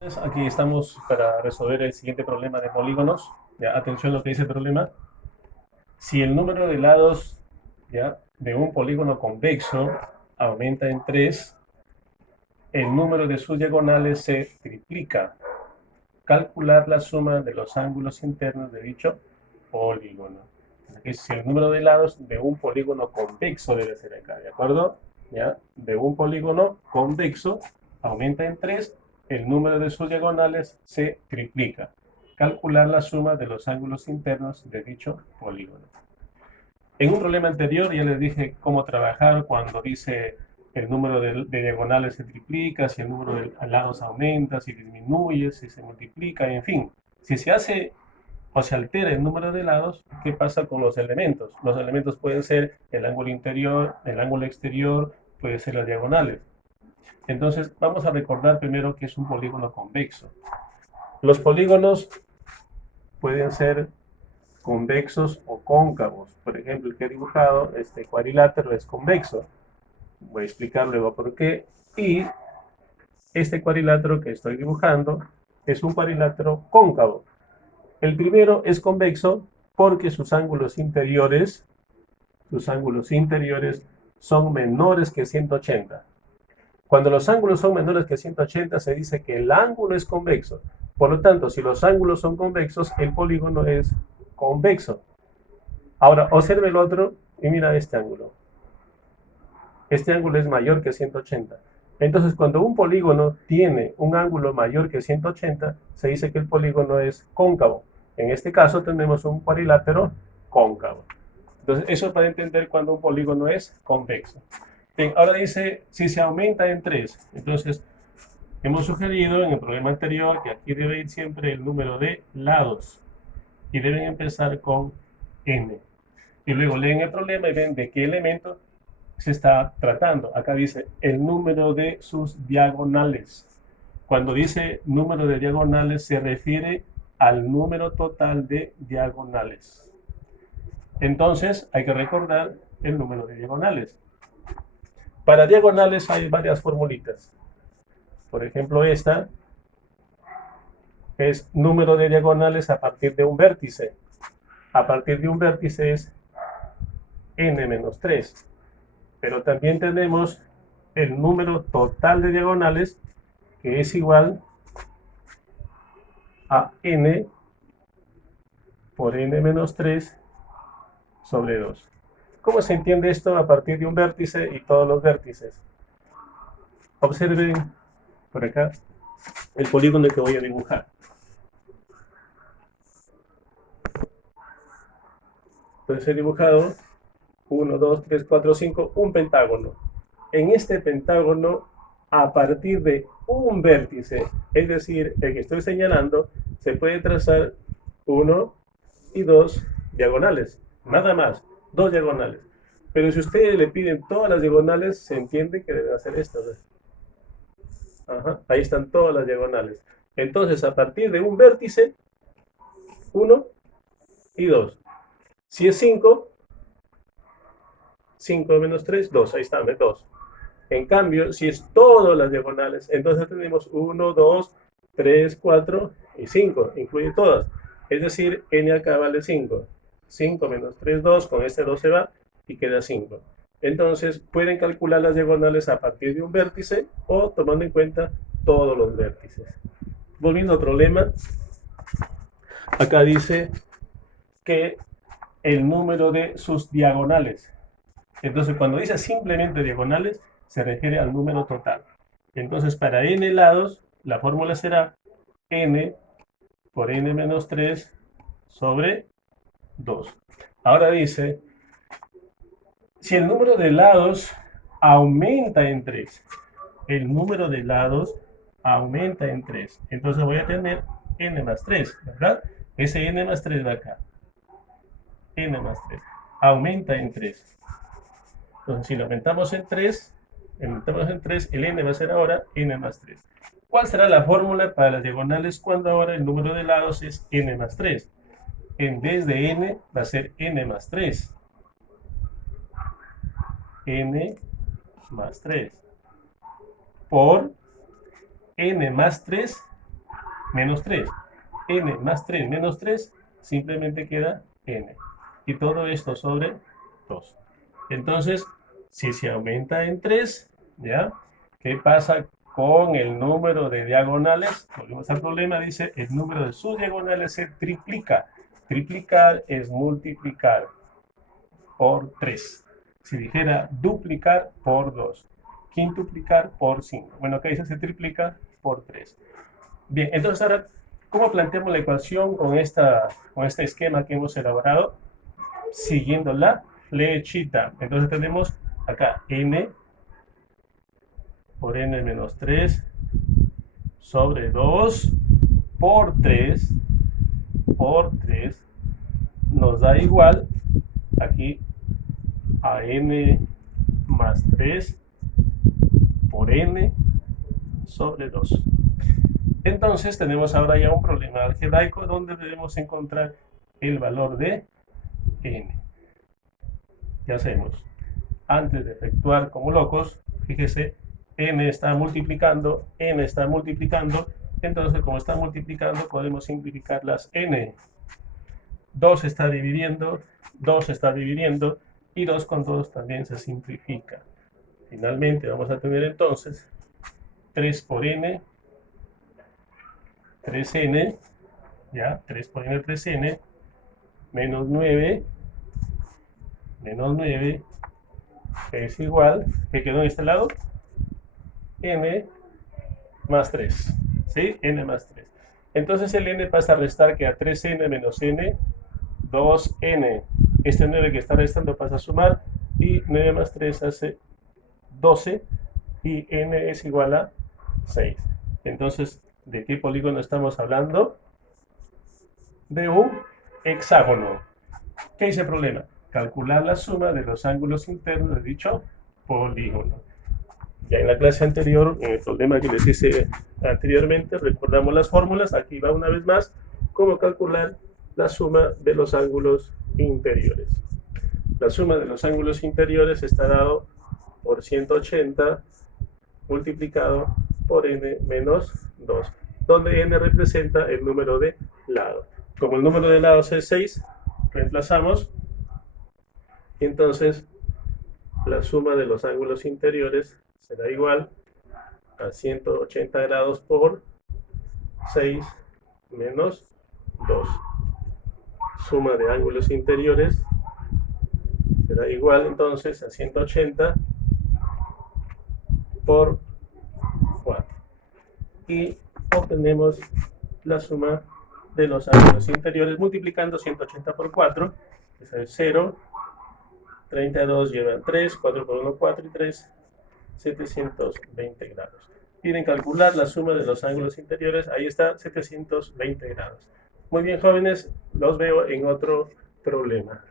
Aquí estamos para resolver el siguiente problema de polígonos. Ya, atención a lo que dice el problema. Si el número de lados, ya, de un polígono convexo aumenta en 3, el número de sus diagonales se triplica. Calcular la suma de los ángulos internos de dicho polígono. Aquí, si el número de lados de un polígono convexo debe ser acá, ¿de acuerdo? ¿Ya? De un polígono convexo aumenta en 3, el número de sus diagonales se triplica. Calcular la suma de los ángulos internos de dicho polígono. En un problema anterior ya les dije cómo trabajar cuando dice el número de diagonales se triplica, si el número de lados aumenta, si disminuye, si se multiplica, en fin. Si se hace o se altera el número de lados, ¿qué pasa con los elementos? Los elementos pueden ser el ángulo interior, el ángulo exterior, pueden ser las diagonales. Entonces, vamos a recordar primero que es un polígono convexo. Los polígonos pueden ser convexos o cóncavos. Por ejemplo, el que he dibujado, este cuadrilátero es convexo. Voy a explicar luego por qué. Y este cuadrilátero que estoy dibujando es un cuadrilátero cóncavo. El primero es convexo porque sus ángulos interiores son menores que 180. Cuando los ángulos son menores que 180 se dice que el ángulo es convexo. Por lo tanto, si los ángulos son convexos, el polígono es convexo. Ahora, observe el otro y mira este ángulo. Este ángulo es mayor que 180. Entonces, cuando un polígono tiene un ángulo mayor que 180, se dice que el polígono es cóncavo. En este caso tenemos un cuadrilátero cóncavo. Entonces, eso es para entender cuando un polígono es convexo. Bien, ahora dice, si se aumenta en 3, entonces hemos sugerido en el problema anterior que aquí debe ir siempre el número de lados y deben empezar con n. Y luego leen el problema y ven de qué elemento se está tratando. Acá dice el número de sus diagonales. Cuando dice número de diagonales se refiere al número total de diagonales. Entonces hay que recordar el número de diagonales. Para diagonales hay varias formulitas. Por ejemplo, esta es número de diagonales a partir de un vértice. A partir de un vértice es n-3. Pero también tenemos el número total de diagonales, que es igual a n por n-3 sobre 2. ¿Cómo se entiende esto a partir de un vértice y todos los vértices? Observen por acá el polígono que voy a dibujar. Entonces he dibujado 1, 2, 3, 4, 5, un pentágono. En este pentágono, a partir de un vértice, es decir, el que estoy señalando, se puede trazar 1 y 2 diagonales, nada más, 2 diagonales. Pero si ustedes le piden todas las diagonales, se entiende que deben hacer esto. Ajá, ahí están todas las diagonales. Entonces, a partir de un vértice, 1 y 2. Si es 5, 5 menos 3, 2. Ahí está, 2. En cambio, si es todas las diagonales, entonces tenemos 1, 2, 3, 4 y 5. Incluye todas. Es decir, n acá vale 5. 5 menos 3, 2. Con este 2 se va y queda 5. Entonces, pueden calcular las diagonales a partir de un vértice o tomando en cuenta todos los vértices. Volviendo al problema, acá dice que el número de sus diagonales. Entonces, cuando dice simplemente diagonales, se refiere al número total. Entonces, para n lados, la fórmula será n por n-3 sobre 2. Ahora dice, si el número de lados aumenta en 3, el número de lados aumenta en 3, entonces voy a tener n más 3, ¿verdad? Ese n más 3 de acá, n más 3, aumenta en 3. Entonces, si lo aumentamos en 3, el n va a ser ahora n más 3. ¿Cuál será la fórmula para las diagonales cuando ahora el número de lados es n más 3? En vez de n va a ser n más 3. N más 3 por n más 3 menos 3. N más 3 menos 3, simplemente queda n. Y todo esto sobre 2. Entonces, si se aumenta en 3, ¿ya? ¿Qué pasa con el número de diagonales? Volvemos al problema, dice, el número de sus diagonales se triplica. Triplicar es multiplicar por 3. Si dijera duplicar por 2. Quintuplicar por 5. Bueno, acá dice se triplica por 3. Bien, entonces ahora, ¿cómo planteamos la ecuación con este esquema que hemos elaborado? Siguiendo la flechita. Entonces tenemos acá n por n menos 3 sobre 2 por 3 nos da igual aquí a n más 3 por n sobre 2. Entonces tenemos ahora ya un problema algebraico donde debemos encontrar el valor de n. ¿Qué hacemos? Antes de efectuar como locos, fíjese, n está multiplicando, entonces como está multiplicando podemos simplificar las n. 2 está dividiendo, y 2 con 2 también se simplifica. Finalmente vamos a tener entonces 3 por n, 3n, ya, 3 por n, 3n, menos 9, es igual, ¿qué quedó en este lado? N más 3, ¿sí? N más 3. Entonces el n pasa a restar que a 3n menos n, 2n. Este 9 que está restando pasa a sumar y 9 más 3 hace 12 y n es igual a 6. Entonces, ¿de qué polígono estamos hablando? De un hexágono. ¿Qué dice el problema? Calcular la suma de los ángulos internos de dicho polígono. Ya en la clase anterior, en el problema que les hice anteriormente, recordamos las fórmulas. Aquí va una vez más cómo calcular la suma de los ángulos interiores. La suma de los ángulos interiores está dado por 180 multiplicado por n menos 2, donde n representa el número de lados. Como el número de lados es 6, reemplazamos, y entonces la suma de los ángulos interiores será igual a 180 grados por 6 menos 2. Suma de ángulos interiores será igual entonces a 180 por 4. Y obtenemos la suma de los ángulos interiores multiplicando 180 por 4, que es 0, 32 llevan 3, 4 por 1, 4 y 3, 720 grados. Quieren calcular la suma de los ángulos interiores, ahí está, 720 grados. Muy bien, jóvenes, los veo en otro problema.